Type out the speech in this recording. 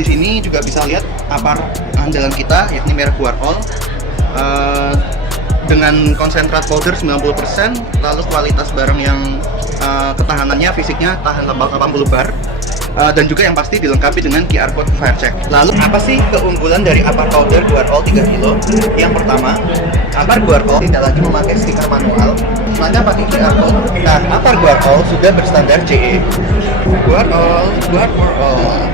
di sini juga bisa lihat apar andalan kita, yakni merek Guarol. Dengan konsentrat powder 90%, lalu kualitas barang yang ketahanannya, fisiknya tahan 80 bar, dan juga yang pasti dilengkapi dengan QR code fire check. Lalu apa sih keunggulan dari apar powder Guarol 3 kilo? Yang pertama, apar Guarol tidak lagi memakai stiker manual, maka pakai QR code. Nah, apar Guarol sudah berstandar CE. Guarol, Guarol.